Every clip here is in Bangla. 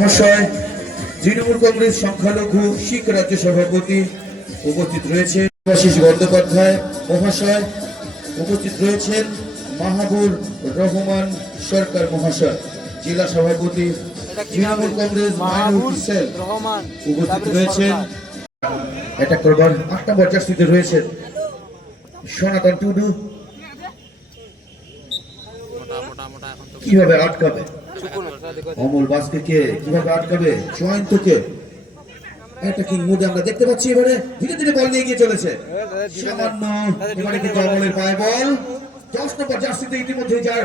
মহাশয়, তৃণমূল কংগ্রেস সংখ্যালঘু শিখ রাজ্য সভাপতি উপস্থিত রয়েছে, দেবাশিস বন্দ্যোপাধ্যায় মহাশয় উপস্থিত রয়েছেন, মাহবুব রহমান সরকার মহাশয় জেলা সভাপতি তৃণমূল কংগ্রেস উপস্থিত রয়েছেন। অ্যাটাক করবার 8 নম্বর জার্সিতে রয়েছেন সনাতন টুডু। কিভাবে আটকাবে অমল বাসকে, কিভাবে আটকাবে জয়ন্তকে? এটা কি মুদে আমরা দেখতে পাচ্ছি। এবারে ধীরে ধীরে বল নিয়ে গিয়ে চলেছে সামান্য, এবারে কিন্তু অমলের পায়ে বল। 10 নম্বর জার্সিতে ইতিমধ্যে যার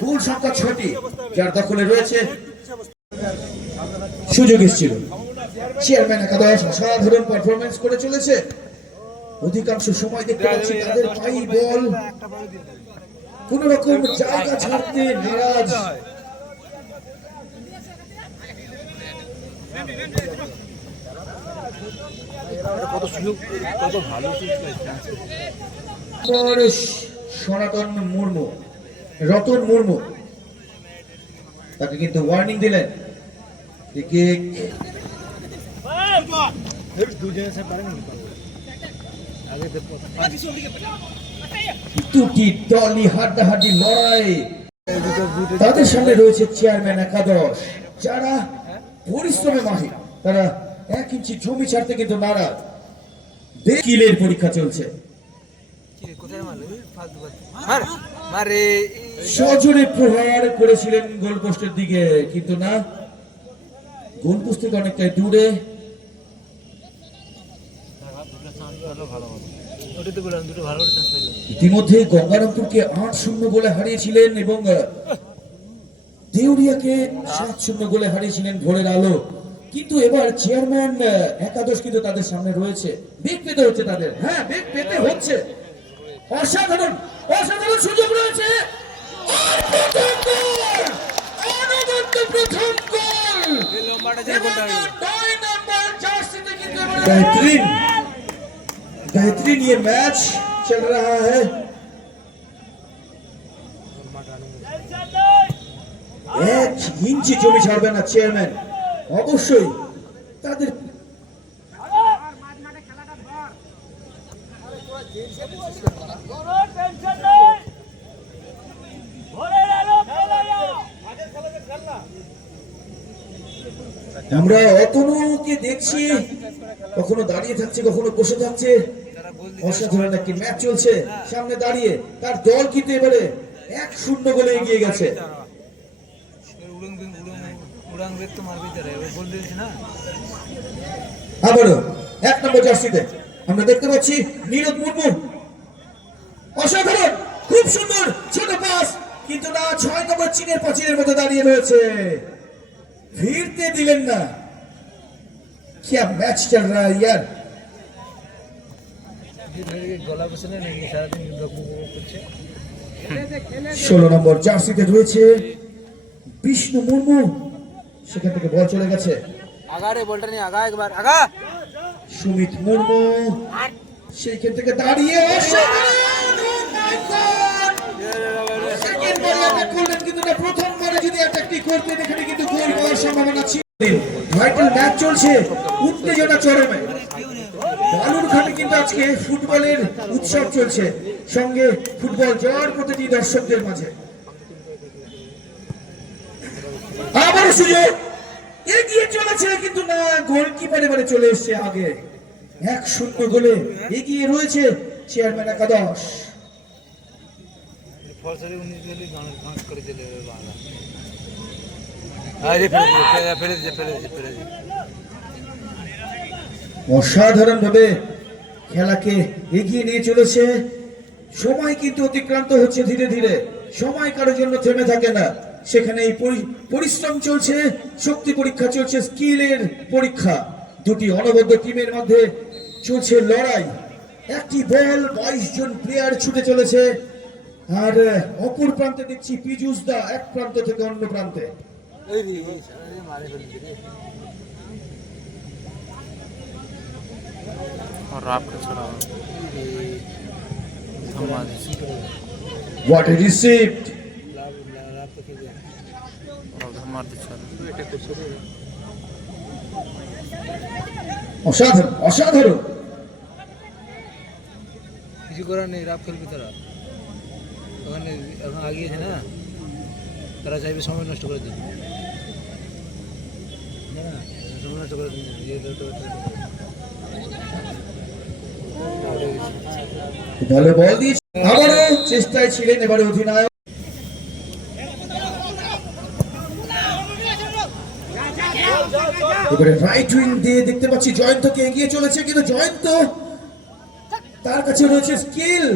গোল সংখ্যা 6টি যার দখলে রয়েছে, সুযোগ এসেছিল। চেয়ারম্যান একাদশ অসাধারণ পারফরমেন্স করে চলেছে। অধিকাংশ সময় দেখতে পাচ্ছি তাদের পায়ে বল, কোন রকম জায়গা ছাড়তে নারাজ। সনাতন মুর্মু, রতন মুর্মু তাকে কিন্তু ওয়ার্নিং দিলেন। দুটি দলই হাড্ডাহাড্ডি লড়াই, তাদের সামনে রয়েছে চেয়ারম্যান একাদশ যারা পরিশ্রমে মাহির। তারা 1 ইঞ্চি জমি ছাড়তে কিন্তু নারাজ। কিলের পরীক্ষা চলছে। সজোরে প্রহার করেছিলেন গোলপোস্টের দিকে, কিন্তু না, গোলপোস্ট থেকে অনেকটাই দূরে। ইতিমধ্যে গঙ্গারামপুরকে 8-0 গোলে হারিয়েছিলেন এবং দেউরিয়াকে 7-0 গোলে হারিয়েছিলেন ভোরের আলো। কিন্তু এবার চেয়ারম্যান একাদশ কিন্তু তাদের সামনে রয়েছে। বেগ পেতে হচ্ছে তাদের, হ্যাঁ বেগ পেতে হচ্ছে। অসাধারণ অসাধারণ সুযোগ রয়েছে। প্রথম গোল बेहतरीन ये मैच चल रहा है। 1 ইঞ্চি জমি ছাড়বে না চেয়ারম্যান, অবশ্যই তাদের আমরা অতনুকে দেখছি, কখনো দাঁড়িয়ে থাকছে কখনো বসে থাকছে। অসাধারণ একটি ম্যাচ চলছে সামনে দাঁড়িয়ে। তার দল কিন্তু এবারে 1-0 গোলে এগিয়ে গেছে। আবারও 1 নম্বর জার্সিতে আমরা দেখতে পাচ্ছি নীরদ মুর্মু। অসাধারণ, খুব সুন্দর ছোট পাস, কিন্তু না, 6 নম্বর চীনের পাঁচিলের মধ্যে দাঁড়িয়ে রয়েছে, ভিড়তে দিলেন না। क्या मैच चल रहा है यार। 16 নম্বর জার্সিতে রয়েছে বিষ্ণু মুর্মু, সেখান থেকে বল চলে গেছে। সুমিত মুর্মু সেইখান থেকে দাঁড়িয়ে প্রথমবারে যদি অ্যাটাকটি করতেন এখানে কিন্তু গোল হওয়ার সম্ভাবনা ছিল। ভাইটাল ম্যাচ চলছে, উত্তেজনা চরমে। বালুরঘাটে কিন্তু আজকে ফুটবলের উৎসব চলছে, সঙ্গে ফুটবল জয়ের প্রতিটি দর্শকদের মাঝে। আবার সুযোগ, এগিয়ে চলেছে কিন্তু না, গোলকিপার এবারে চলে এসছে আগে। 1-0 গোলে এগিয়ে রয়েছে চেয়ারম্যান একাদশ। অসাধারণ ভাবে খেলাকে এগিয়ে নিয়ে চলেছে। সময় কিন্তু অতিক্রান্ত হচ্ছে ধীরে ধীরে, সময় কারোর জন্য থেমে থাকে না। সেখানে এই পরিশ্রম চলছে, শক্তি পরীক্ষা চলছে, স্কিলের পরীক্ষা। দুটি অনবদ্য টিমের মধ্যে চলছে লড়াই। একটি বল, 22 জন প্লেয়ার ছুটে চলেছে, আর অপর প্রান্তে দেখছি পীযুষ দা এক প্রান্ত থেকে অন্য প্রান্তে। What he received. অসাধারণ অসাধারণ। কিছু করার নেই, রাত খেলবি তারা ওখানে, এখন আগিয়েছে না, তারা চাইবে সময় নষ্ট করে দিন, সময় নষ্ট করে দিন। ভালো বল দিয়েছে, আবারও চেষ্টায় ছিলেন এবারে অধিনায়ক। এবারে রাইট উইং দিয়ে দেখতে পাচ্ছি জয়ন্তকে এগিয়ে চলেছে, কিন্তু জয়ন্ত তার কাছে রয়েছে স্কিল,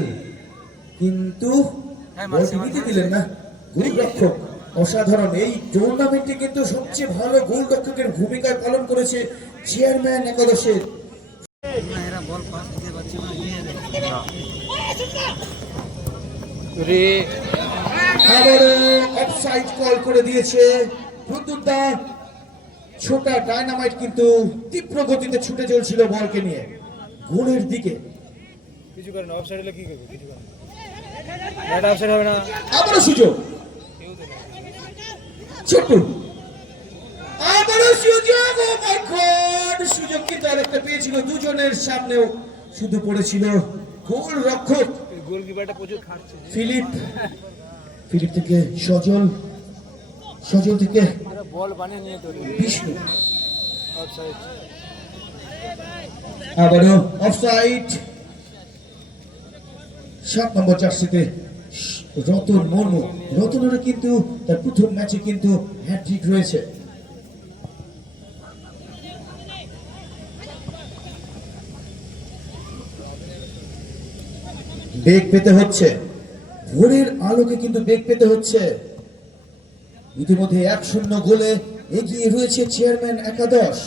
কিন্তু বলটি নিতে দিলেন না গোলরক্ষক। অসাধারণ, এই টুর্নামেন্টে কিন্তু সবচেয়ে ভালো গোলরক্ষকের ভূমিকা পালন করেছে চেয়ারম্যান একাদশের। আবারও অফসাইড কল করে দিয়েছে প্রত্যুত্তর। ছোটা ডায়নামাইট কিন্তু তীব্র গতিতে ছুটে চলছিল বলকে নিয়ে গোলের দিকে। কিছু করে না, অফসাইড হলে কি করবে, কিছু করে না, এটা অফসাইড হবে না। আবারও সুযোগ, ছোট্ট আবারও সুযোগ, ও মাই গড, সুযোগ কিন্তু আরেকটা পেয়েছিল, দুজনের সামনেও শুধু পড়েছিল গোল রক্ষক গোলকিপারটা প্রচুর খাটছে। ফিলিপ থেকে সজল, সজল থেকে বল বানিয়ে নিয়ে তো বিষ্ণু, অফসাইড, আবারও অফসাইড। 7 নম্বর জার্সিতে রতন মুর্মু, রতনেরও কিন্তু তার প্রথম ম্যাচে কিন্তু হ্যাট্রিক রয়েছে। বেগ পেতে হচ্ছে, ভোরের আলোকে কিন্তু বেগ পেতে হচ্ছে। ইতিমধ্যে 1-0 গোলে এগিয়ে রয়েছে চেয়ারম্যান একাদশ।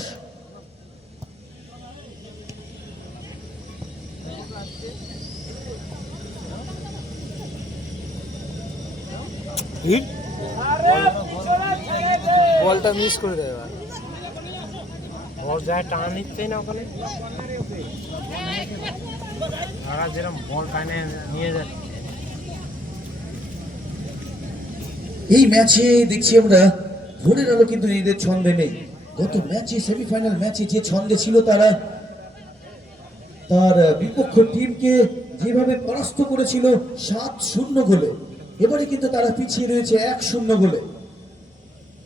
বলটা মিস করে দেয়, বল যায় টান নিচ্ছে না ওখানে, আর যেরকম বল টানে নিয়ে যাচ্ছে। এই ম্যাচে দেখছি আমরা ভোরের আলো কিন্তু এদের ছন্দে নেই। গত ম্যাচে সেমিফাইনাল ম্যাচে যে ছন্দে ছিল তারা, তার বিপক্ষ টিমকে যেভাবে পরাস্ত করেছিল 7-0 গোলে, এবারে কিন্তু তারা পিছিয়ে রয়েছে 1-0 গোলে।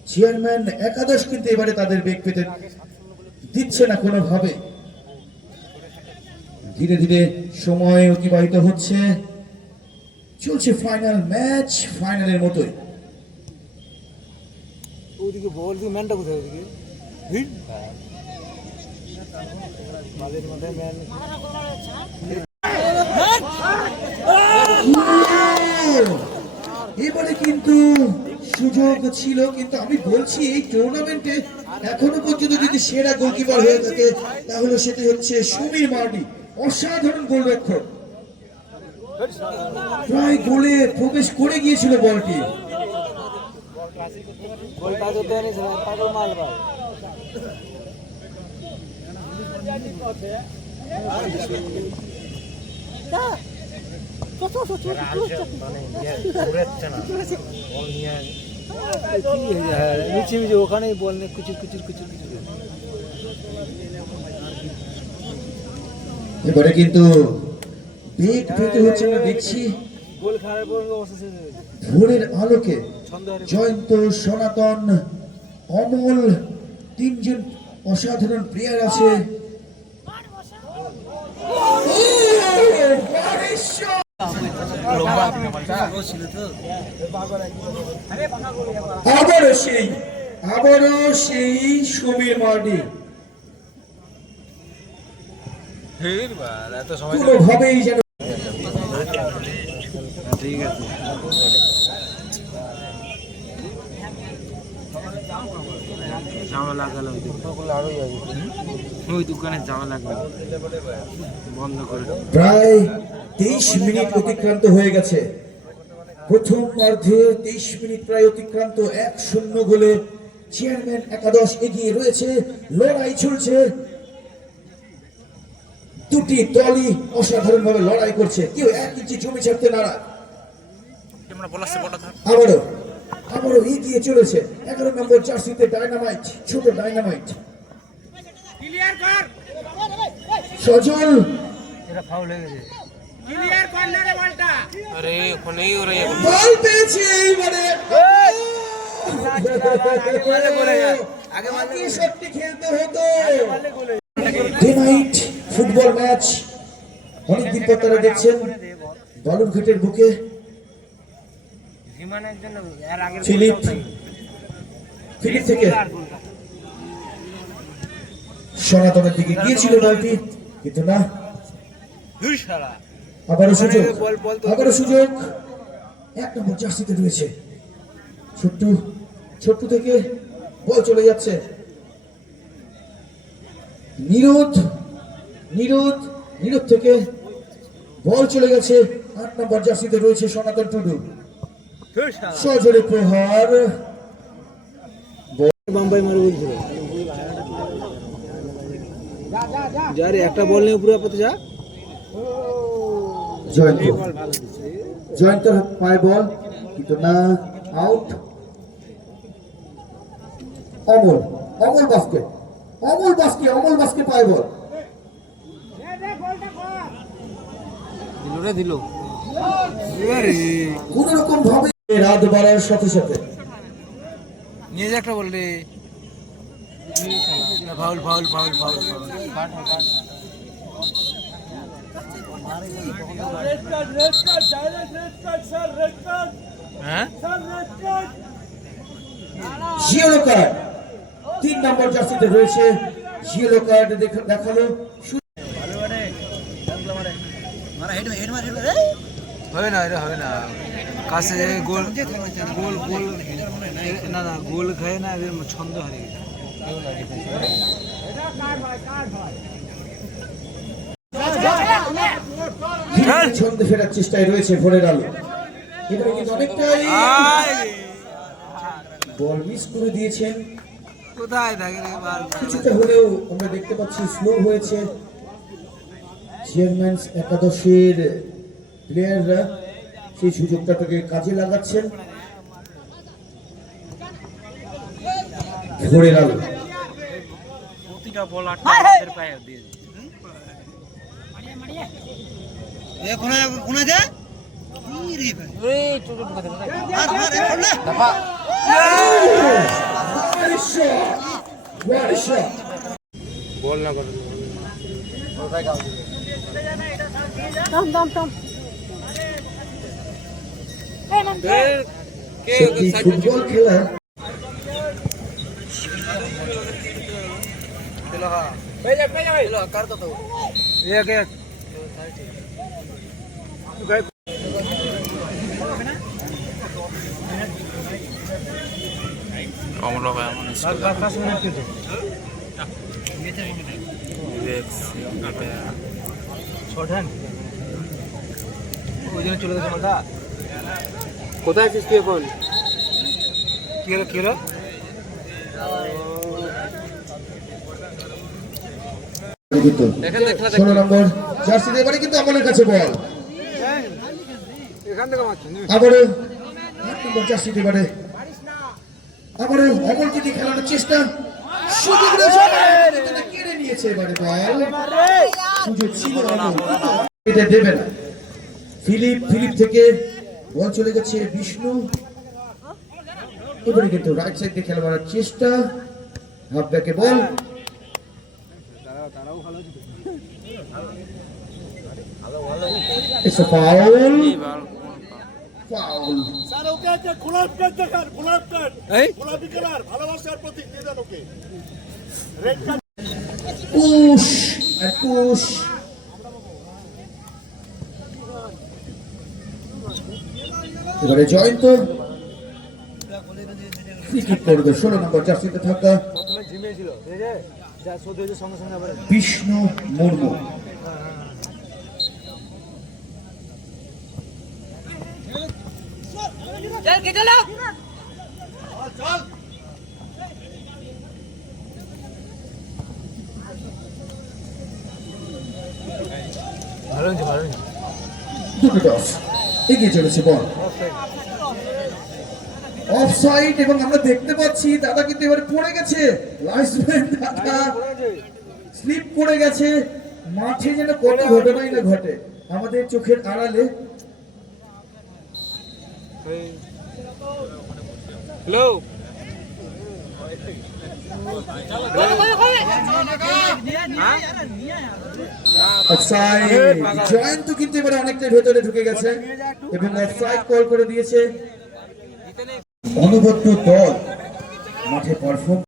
চেয়ারম্যান একাদশ কিন্তু এবারে তাদের বেগ পেতে দিচ্ছে না কোনোভাবে। ধীরে ধীরে সময় অতিবাহিত হচ্ছে, চলছে ফাইনাল ম্যাচ, ফাইনালের মতোই। ওদিকে বল দিয়ে ম্যানটা কোথায়, ওদিকে মাঝের মধ্যে ম্যান। এবারে কিন্তু সুযোগ ছিল, কিন্তু আমি বলছি এই টুর্নামেন্টে এখনো পর্যন্ত যদি সেরা গোলকিপার হয়ে থাকে তাহলে সেটা হচ্ছে সমীর মার্ডি। অসাধারণ গোলরক্ষক, প্রায় গোলে প্রবেশ করে গিয়েছিল বলটি। গোলটা তো দেয়নি, পাগল মাল ভাই। ওখানে বল নেই, কুচুর কুচুর কুচুর কুচুর। এবারে কিন্তু বেগ পেতে হচ্ছে, আমরা দেখছি গোল খারাপ ভোরের আলোকে জয়ন্ত, সনাতন, অমল, 3 জন অসাধারণ প্লেয়ার আছে। আবারও সেই সমীর মার্ডি, কোনোভাবেই যেন ঠিক আছে। জামা লাগালো ওই দোকানে, জামা লাগালো বন্ধ করে। প্রায় 23 মিনিট অতিক্রান্ত হয়ে গেছে, প্রথম অর্ধে 23 মিনিট প্রায় অতিক্রান্ত। 1-0 গোলে চেয়ারম্যান একাদশ এগিয়ে রয়েছে, লড়াই চলছে, দুটি দলই অসাধারণ ভাবে লড়াই করছে, কেউ 1 ইঞ্চি জমি ছাড়তে নারাজ। আবারও এগিয়ে চলেছে 11 নম্বর জার্সিতে ডাইনামাইট, ছোট ডাইনামাইট। সজল এটা ফাউল হয়ে গেছে। বল পেয়েছে এইবারে। আগে শটটি খেলতে হতো। ডে-নাইট ফুটবল ম্যাচ অনেকদিন পর তারা দেখছেন বালুরঘাটের বুকে। ফিলিপ থেকে সনাতনের দিকে গিয়েছিল বলটি, কিন্তু না। আবারও সুযোগ 1 নম্বর জার্সিতে রয়েছে ছোট্টু থেকে বল চলে যাচ্ছে। নিরোধ থেকে বল চলে গেছে 8 নম্বর জার্সিতে রয়েছে সনাতন টুডু। সজোরে প্রহার। বাম্বাই মারু বলছিল যা রে, একটা বল নিয়ে পুরো পথে যা। জয়ন্ত পায় বল, কিন্তু না, আউট। অমল বাস্কে পায় বল। দিল কোন রকম ভাবে রাত বাড়ার সাথে সাথে নিয়ে যা একটা বল রে। ফাউল হ্যাঁ, জিয়েলো কার্ড 3 নম্বর জার্সিতে রয়েছে। জিয়েলো কার্ড দেখালো। হবে না, এটা হবে না। কাছে গোল না, গোল খায় না, এদের ছন্দ হারিয়ে গেছে। ছন্দে ফেরার চেষ্টায় রয়েছে ভোরের আলো। এবারে কিন্তু অনেকটাই বল মিস করে দিয়েছেন। কোথায় থাকে রে বল? কিছুটা হলেও আমরা দেখতে পাচ্ছি স্লো হয়েছে। চেয়ারম্যান একাদশের প্লেয়াররা সেই সুযোগটাকে কাজে লাগাচ্ছেন। ভোরের আলো প্রতিটা বল 8 নম্বরের পায়ে দিয়ে এ কোনা যা কি রে ভাই, এই ছোট ছোট কথা আর মারে না দাপা। বল না করে কোথায় গাও দম ফুটবল খেলা कर दो एक कमला भाई मन स्कूल 5 मिनट के छोड़न ওই জন্য চলে গেছে মাথা। কোথায় আছিস তুই এখন? কি হলো 16 নম্বর জার্সিতে এবারে কিন্তু আমাদের কাছে বল। এখান থেকে মারছে আবারও 8 নম্বর জার্সিতে এবারে আবারও অমলকে দিয়ে খেলানোর চেষ্টা। সুযোগ কেড়ে নিয়েছে এবারে বল। সুযোগ ছিল এটা দেবে না। ফিলিপ থেকে বল চলে গেছে বিষ্ণু। এবারে কিন্তু রাইট সাইড দিয়ে খেলানোর চেষ্টা। হাফ ব্যাকে বল। It's a foul. Foul. Sir okay একটা গোলাপ কার্ড দেখান, গোলাপ কার্ড, গোলাপি কালার, ভালোবাসার প্রতীক দিয়ে দেন ওকে। Red card. Push. এবারে জয়ন্ত ফ্রি কিক করবে 16 নম্বর জার্সিতে থাকা প্রথমে ঝিমিয়েছিল, এই যে যা শোধ হয়েছে সঙ্গে সঙ্গে আবার বিষ্ণু মুর্মু। चल के चलो ভালো হয়েছে দুটো টস এগিয়ে চলেছে বল। অফসাইড, এবং আমরা দেখতে পাচ্ছি দাদা কিন্তু এবারে পড়ে গেছে, লাইসম্যান দাদা স্লিপ করে গেছে। মাঠে যেন কত ঘটনাই না ঘটে আমাদের চোখের আড়ালে। হ্যালো অফসাইড, জয়ন্ত কিন্তু এবারে অনেকটা ভেতরে ঢুকে গেছে এবং অফসাইড কল করে দিয়েছে। অনবদ্য দল মাঠে পারফর্ম।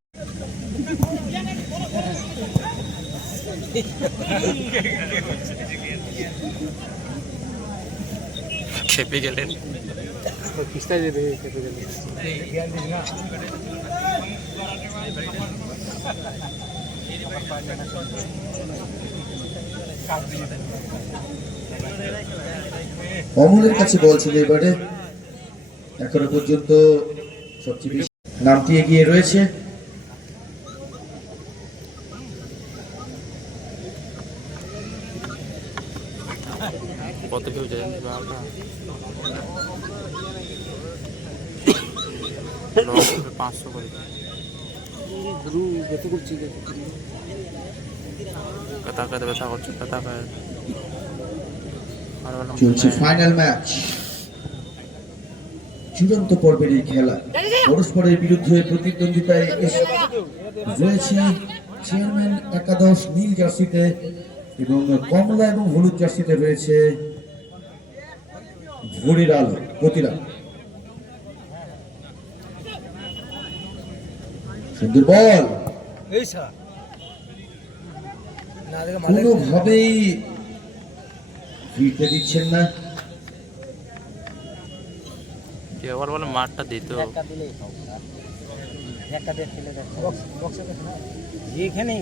খেপে গেলেন। কিস্তায় যেতে খেতে গেলে জ্ঞান দিস না। অমলের কাছে বলছিল এবারে এখনো পর্যন্ত সবচেয়ে বেশি নামটি এগিয়ে রয়েছে। কত কেউ জানেন না 500 করে কথা কথা ব্যথা করছে কথা খায়। চলছে ফাইনাল ম্যাচ, চূড়ান্ত পর্বের এই খেলা। পরস্পরের বিরুদ্ধে প্রতিদ্বন্দ্বিতায় রয়েছে চেয়ারম্যান একাদশ নীল জার্সিতে এবং কমলা এবং হলুদ জার্সিতে রয়েছে ভোরের আলো প্রতিরাম। সুন্দর বল, কোনোভাবেই ফিরতে দিচ্ছেন না। এবার বলে মাঠটা দিত এখানে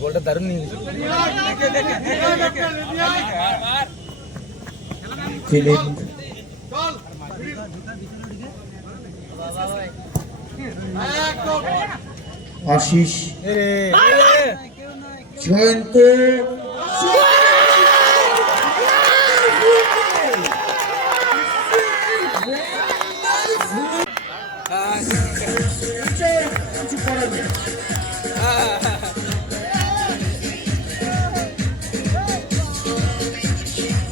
গোলটা দারুণ নিয়ে ফিলিং আশিস জয়ন্ত কিছু করার নেই।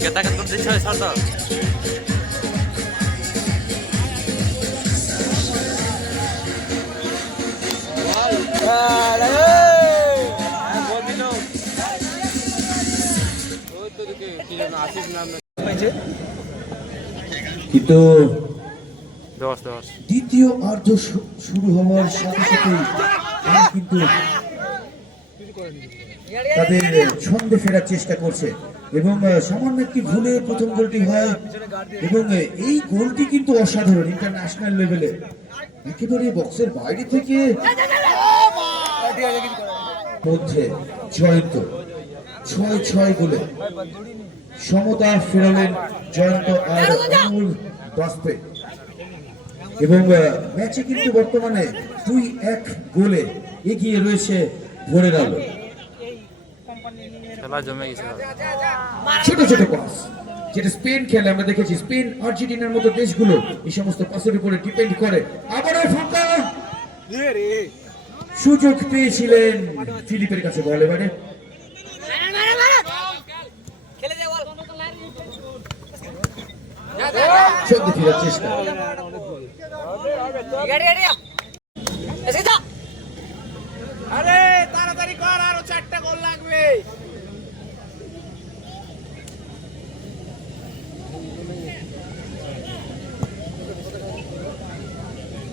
কেতাকে তোর দিচ্ছে ছাড় দাও। কিন্তু 10 দ্বিতীয় অর্ধ শুরু হওয়ার সাথে সাথে কিন্তু তাদের ছন্দে ফেরার চেষ্টা করছে এবং সামান্য একটি ভুলে প্রথম গোলটি হয় এবং এই গোলটি কিন্তু অসাধারণ ইন্টারন্যাশনাল লেভেলে, একেবারে বক্সের বাইরে থেকে মধ্যে জয়ন্ত 6-6 গোলে সমতা ফেরালেন জয়ন্ত আর অমল বাজপেয়ী এবং ম্যাচে কিন্তু বর্তমানে 2-1 গোলে এগিয়ে রয়েছে ভোরের আলো। খেলা জমে গেছে। ছোট ছোট পাস যেটা স্পেন খেলে আমরা দেখেছি, স্পেন আর্জেন্টিনার মতো দেশগুলো এই সমস্ত পাসের উপরে ডিপেন্ড করে। আবারও ফাঁকা সুযোগ পেয়েছিলেন ফিলিপের কাছে বল, এবারে সত্যি ফেরার চেষ্টা। আরে তাড়াতাড়ি কর, আরো 4টা গোল লাগবে।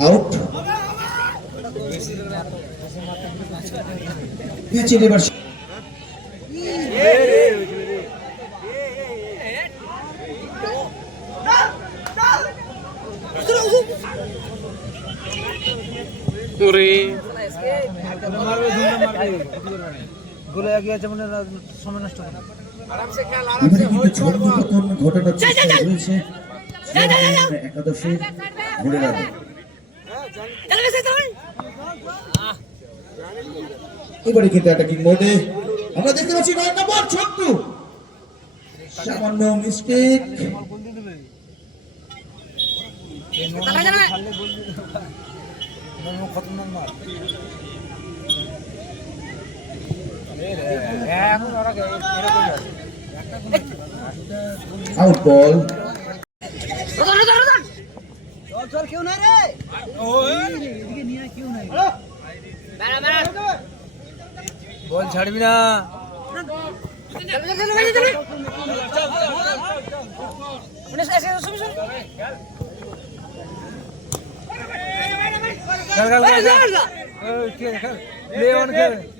আউট। ম্যাচের এবার গোলে এগিয়ে আছে মানে সময় নষ্ট করে এবারে কিন্তু ছন্দপতন ঘটানোর চেষ্টা রয়েছে চেয়ারম্যান একাদশের ঘুরে রাখে। এবারে কিন্তু অ্যাটাকিং মোডে আমরা দেখতে পাচ্ছি 9 নম্বর ছন্দু সামান্য মিস্টেক। খতরনাক মার আউট বল বল ছাড়বি না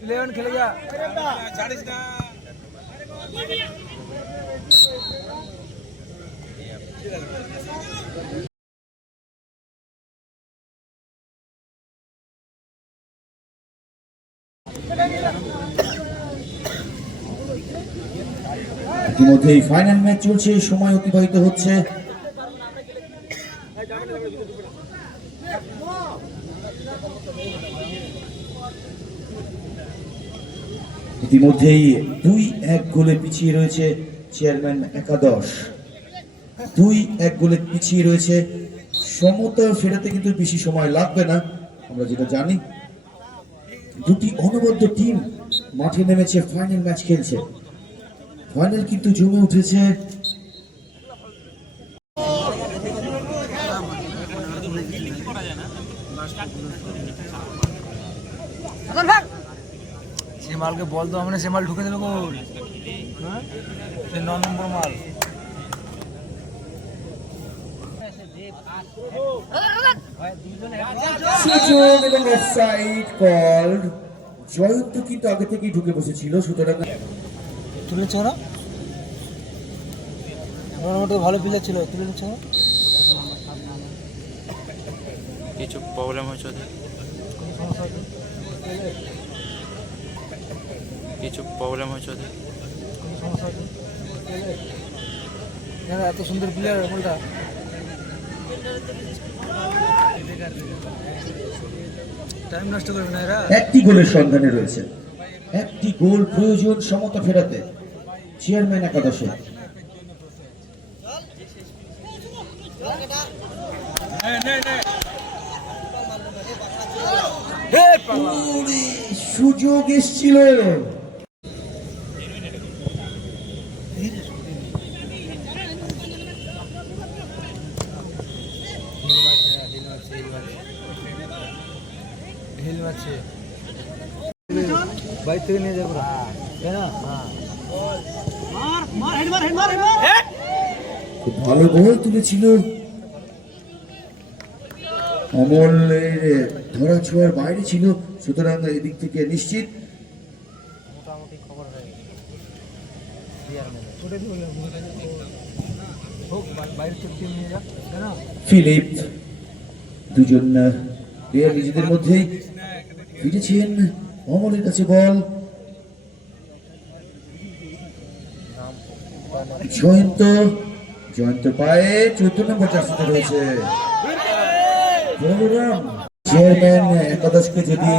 लेवन खेले जा ইতিমধ্যেই ফাইনাল ম্যাচ চলছে, সময় অতিবাহিত হচ্ছে। ইতিমধ্যেই 2-1 গোলে পিছিয়ে রয়েছে চেয়ারম্যান একাদশ। 2-1 গোলে পিছিয়ে রয়েছে। সমতা ফেরাতে কিন্তু বেশি সময় লাগবে না, আমরা যেটা জানি। দুটি অনবদ্য টিম মাঠে নেমেছে, ফাইনাল ম্যাচ খেলছে। ফাইনাল কিন্তু জমে উঠেছে। সে মালকে বল তো আমরা সে মাল ঢুকে দেবে গোল। হ্যাঁ 9 নম্বর মাল সুযোগ এবং অফসাইড কল্ড। জয়ন্ত কিন্তু আগে থেকেই ঢুকে বসেছিল, সুতরাং তুলেছে ওরা মোটামুটি ভালো প্লেয়ার ছিল, তুলে নিচ্ছে ওরা। কিছু প্রবলেম হয়েছে ওদের, কিছু প্রবলেম হয়েছে ওদের। এত সুন্দর প্লেয়ার বলটা টাইম নষ্ট করবে না এরা। একটি গোলের সন্ধানে রয়েছে, একটি গোল প্রয়োজন সমতা ফেরাতে চেয়ারম্যান একাদশে। সুযোগ এসছিল, ঢিল মারছে বাইক থেকে নিয়ে যাবো, তাই না? খুব ভালো গোল তুলেছিল। অমলের ধরা ছোঁয়ার বাইরে ছিল, সুতরাং এদিক থেকে নিশ্চিত। মোটামুটি খবর হয়ে হোক বাইরে থেকে নিয়ে যা, তাই না? ফিলিপ দুজন প্লেয়ার নিজেদের মধ্যেই ফিরেছেন। অমলের কাছে বল, জয়ন্ত, জয়ন্ত পায়ে 14 নম্বর জার্সিতে রয়েছে বলরাম। চেয়ারম্যান একাদশকে যদি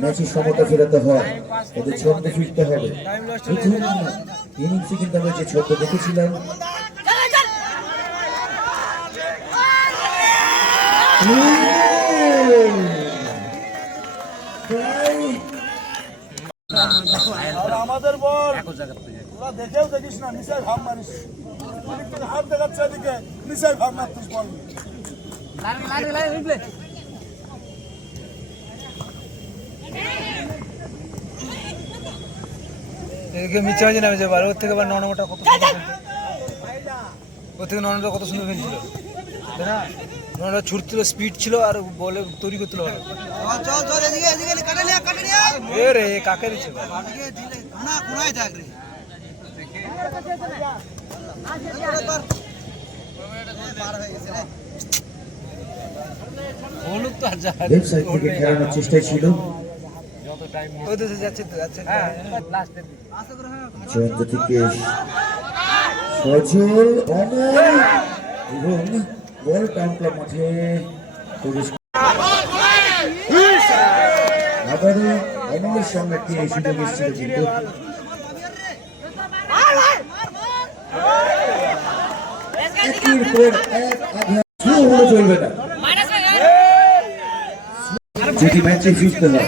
ম্যাচে সমতা ফেরাতে হয়, তাদের ছন্দে ফিরতে হবে। প্রথম ইনিংসে কিন্তু আমরা যে ছন্দ দেখেছিলাম, আমাদের বল তোরা দেখেও দেখিস না, নিশ্চয় ভাব মারিস। অনেক থেকে হাত দেখাচ্ছে এদিকে, নিশ্চয় ভাব মারতিস বল। এদিকে মিচ্ছে হয়েছে না যে ওর থেকে আবার 9 নম্বরটা কত সুন্দর, ওর থেকে 9 নম্বরটা কত সুন্দর খেলছিল, তাই না? 9 নম্বরটা ছুটছিল, স্পিড ছিল আর বলে তৈরি করতে হবে। এ রে কাকে দিচ্ছে হলুদ তো আর লেফট সাইড থেকে খেলানোর চেষ্টা ছিল। ওই তো যাচ্ছে তো যাচ্ছে জয়ন্ত থেকে সজল অমল এবং বল টাউন ক্লাব মাঠে প্রবেশ আবারও অমলের সামনে একটি সুযোগ এসেছিল কিন্তু একের পর এক আঘাত স্লো হলে চলবে না যদি ম্যাচে ফিরতে হয়।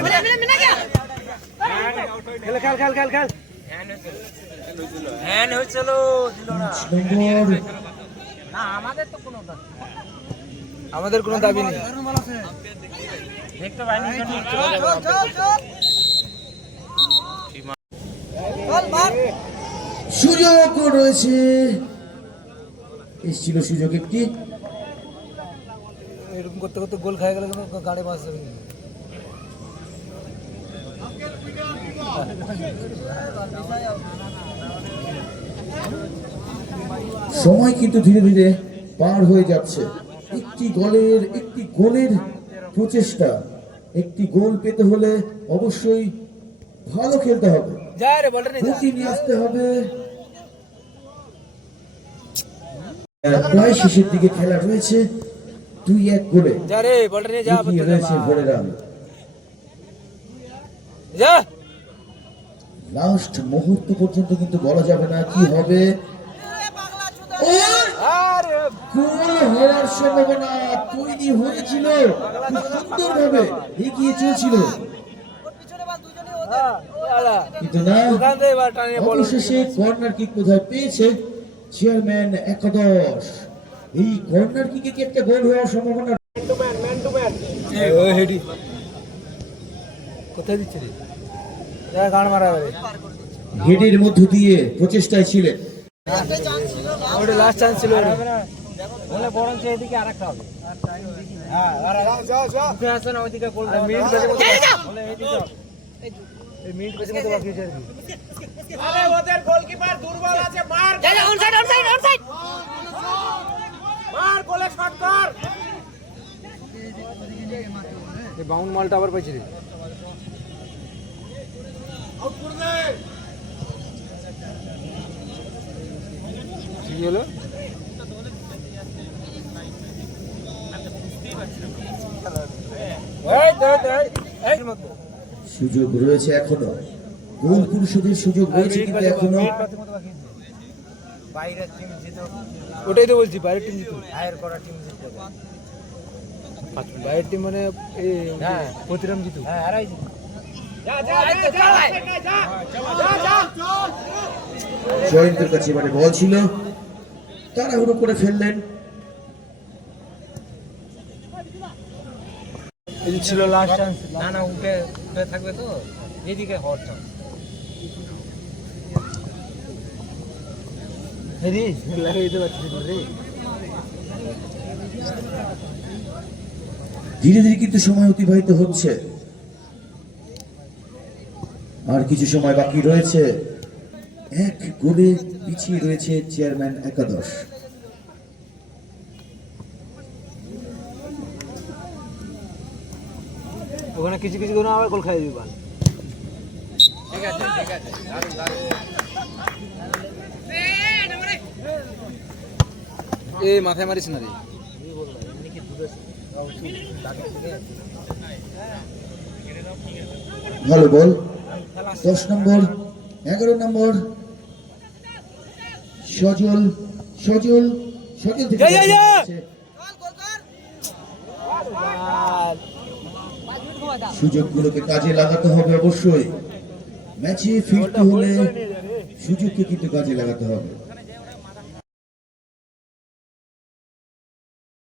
আমাদের কোনো দাবি নেই। সুযোগ রয়েছে, এসেছিল সুযোগ একটি, এরকম করতে করতে গোল খাই গেলে কিন্তু গাড়ি বাস যাবে। সময় কিন্তু ধীরে ধীরে পার হয়ে যাচ্ছে। একটি গোলের প্রচেষ্টা, একটি গোল পেতে হলে অবশ্যই ভালো খেলতে হবে, যা রে বলটা নিয়ে যা। গতি নিয়ে আসতে হবে। প্রায় শেষের দিকে খেলা রয়েছে, 2-1 গোলে যা রে বলটা নিয়ে যা। এগিয়ে রয়েছে ভোরের আলো। যা লাস্ট মুহূর্ত পর্যন্ত কিন্তু বলা যাবে না কি হবে। আরে গোল হওয়ার সম্ভাবনা তৈরি হয়েছিল, খুব সুন্দরভাবে এগিয়ে চলছিল, কিন্তু না, ওখান থেকে এবার টানিয়ে বল। অবশেষে কর্নার কিক কোথায় পেয়েছে চেয়ারম্যান একাদশ। এই কর্নার কিকে কি একটা গোল হওয়ার সম্ভাবনা? ওই হেডি কোথায় দিচ্ছে রে? যা গান মারা গেলে। হেডের মধ্য দিয়ে প্রচেষ্টায় ছিলেন। ওটা লাস্ট চান্স ছিল। বলে বরঞ্চ এদিকে আরেকটা হবে। হ্যাঁ উঠে আসছে না ওইদিকে গোল। মিনিট বেশি মতো বলে এইদিকে এই মিনিট বেশি মতো বাকি আছে আর কি। আরে ওদের গোলকিপার দুর্বল আছে, মার অনসাইড মার, গোলে শট কর। এই বাউন্ড মালটা আবার পাইছি রে। আউট করে দে। কি হলো? এই মতো সুযোগ রয়েছে এখনো, গোল পুরুষদের সুযোগ রয়েছে কিন্তু এখনো। বাইরের টিম জিতো, ওটাই তো বলছি, বাইরের টিম জিতো, হায়ার করা টিম জিতো। বাইরের টিম মানে এই প্রতিরাম জিতো। হ্যাঁ হারাই জিতো। জয়ন্তের কাছে এবারে বল ছিল, তাড়াহুড়ো করে ফেললেন। এই ছিল লাস্ট চান্স। না উঠে থাকবে তো এদিকে হওয়ার চান্স। হেরি লাগাইতে পারছি রে। ধীরে ধীরে কিন্তু সময় অতিবাহিত হচ্ছে, আর কিছু সময় বাকি রয়েছে। এক গোলে পিছিয়ে রয়েছে চেয়ারম্যান একাদশ। ওখানে কিছু কিছু করে আবার গোল খাই দিবি বল। এই মাথায় মারিস না রে। ভালো বল, 10 নম্বর 11 নম্বর সজল থেকে সুযোগগুলোকে কাজে লাগাতে হবে। অবশ্যই ম্যাচে ফিরতে হলে সুযোগকে কিন্তু কাজে লাগাতে হবে।